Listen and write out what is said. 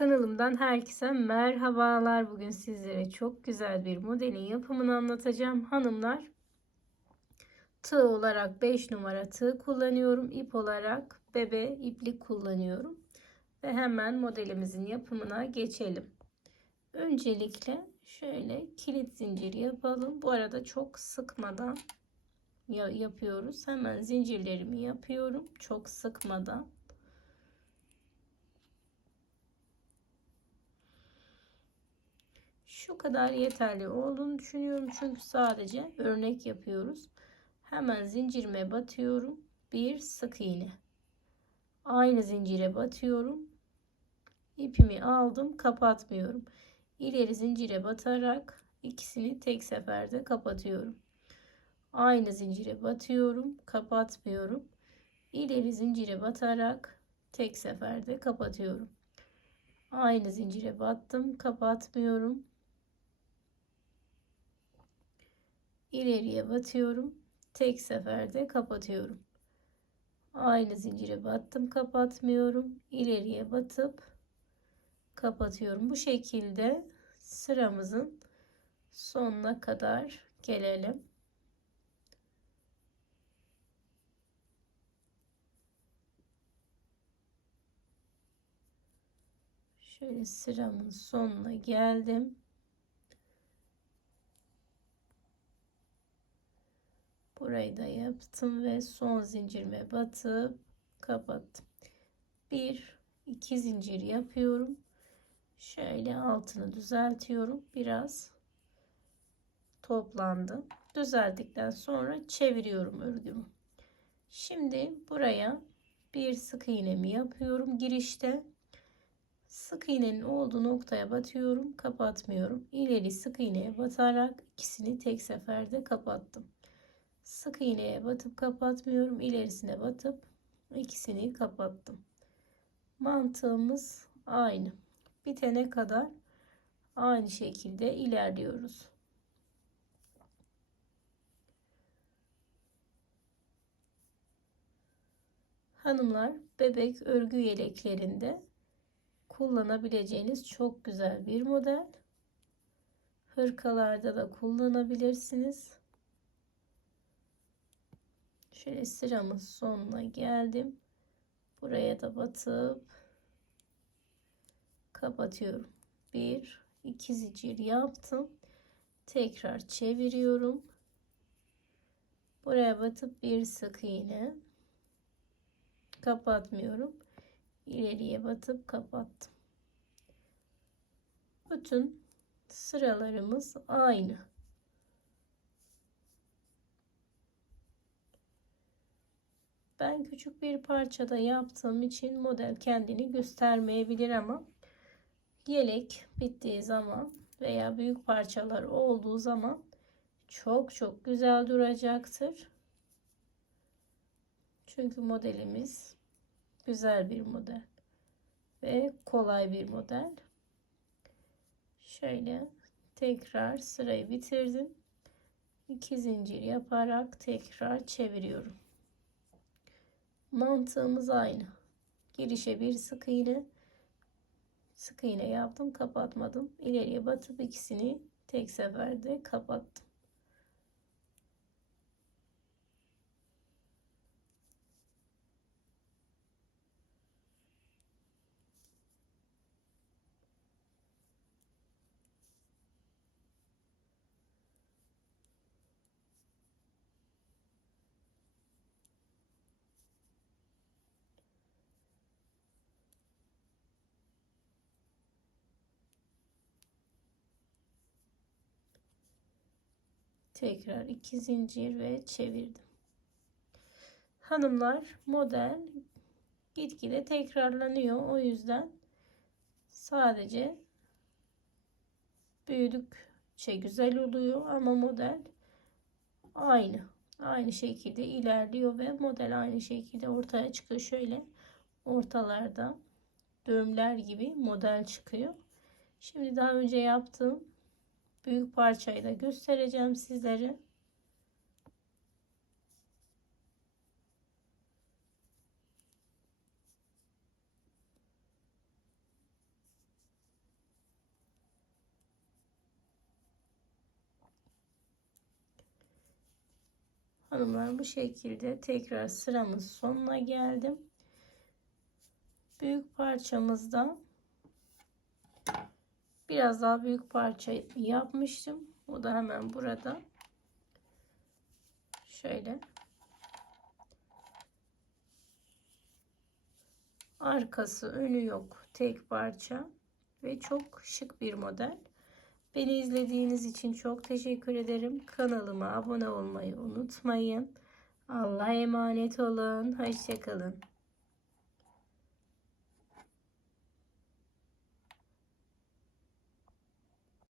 Kanalımdan herkese merhabalar. Bugün sizlere çok güzel bir modelin yapımını anlatacağım. Hanımlar tığ olarak 5 numara tığ kullanıyorum. İp olarak bebe iplik kullanıyorum. Ve hemen modelimizin yapımına geçelim. Öncelikle şöyle kilit zinciri yapalım. Bu arada çok sıkmadan yapıyoruz. Hemen zincirlerimi yapıyorum. Çok sıkmadan. Şu kadar yeterli olduğunu düşünüyorum. Çünkü sadece örnek yapıyoruz. Hemen zincirime batıyorum. Bir sık iğne. Aynı zincire batıyorum. İpimi aldım. Kapatmıyorum. İleri zincire batarak ikisini tek seferde kapatıyorum. Aynı zincire batıyorum. Kapatmıyorum. İleri zincire batarak tek seferde kapatıyorum. Aynı zincire battım. Kapatmıyorum. İleriye batıyorum. Tek seferde kapatıyorum. Aynı zincire battım, kapatmıyorum. İleriye batıp kapatıyorum. Bu şekilde sıramızın sonuna kadar gelelim. Şöyle sıramın sonuna geldim. Burayı da yaptım ve son zincirime batıp kapattım. Bir, iki zincir yapıyorum. Şöyle altını düzeltiyorum. Biraz toplandı. Düzelttikten sonra çeviriyorum örgümü. Şimdi buraya bir sık iğnemi yapıyorum girişte. Sık iğnenin olduğu noktaya batıyorum, kapatmıyorum. İleri sık iğneye batarak ikisini tek seferde kapattım sık iğneye batıp kapatmıyorum. İlerisine batıp ikisini kapattım. Mantığımız aynı. Bitene kadar aynı şekilde ilerliyoruz. Hanımlar bebek örgü yeleklerinde kullanabileceğiniz çok güzel bir model. Hırkalarda da kullanabilirsiniz Şöyle sıramın sonuna geldim. Buraya da batıp kapatıyorum. Bir, iki zincir yaptım. Tekrar çeviriyorum. Buraya batıp bir sık iğne kapatmıyorum. İleriye batıp kapattım. Bütün sıralarımız aynı. Ben küçük bir parçada yaptığım için model kendini göstermeyebilir ama yelek bittiği zaman veya büyük parçalar olduğu zaman çok çok güzel duracaktır. Çünkü modelimiz güzel bir model ve kolay bir model. Şöyle tekrar sırayı bitirdim. 2 zincir yaparak tekrar çeviriyorum. Mantığımız aynı. Girişe bir sık iğne. Sık iğne yaptım, kapatmadım. İleriye batıp ikisini tek seferde kapattım. Tekrar iki zincir ve çevirdim. Hanımlar model gitgide tekrarlanıyor. O yüzden sadece büyüdükçe güzel oluyor ama model aynı. Aynı şekilde ilerliyor ve model aynı şekilde ortaya çıkıyor. Şöyle ortalarda düğümler gibi model çıkıyor. Şimdi daha önce yaptığım büyük parçayı da göstereceğim sizlere. Hanımlar bu şekilde tekrar sıramız sonuna geldim. Büyük parçamızda biraz daha büyük parça yapmıştım. O da hemen burada. Şöyle. Arkası önü yok. Tek parça ve çok şık bir model. Beni izlediğiniz için çok teşekkür ederim. Kanalıma abone olmayı unutmayın. Allah'a emanet olun. Hoşçakalın.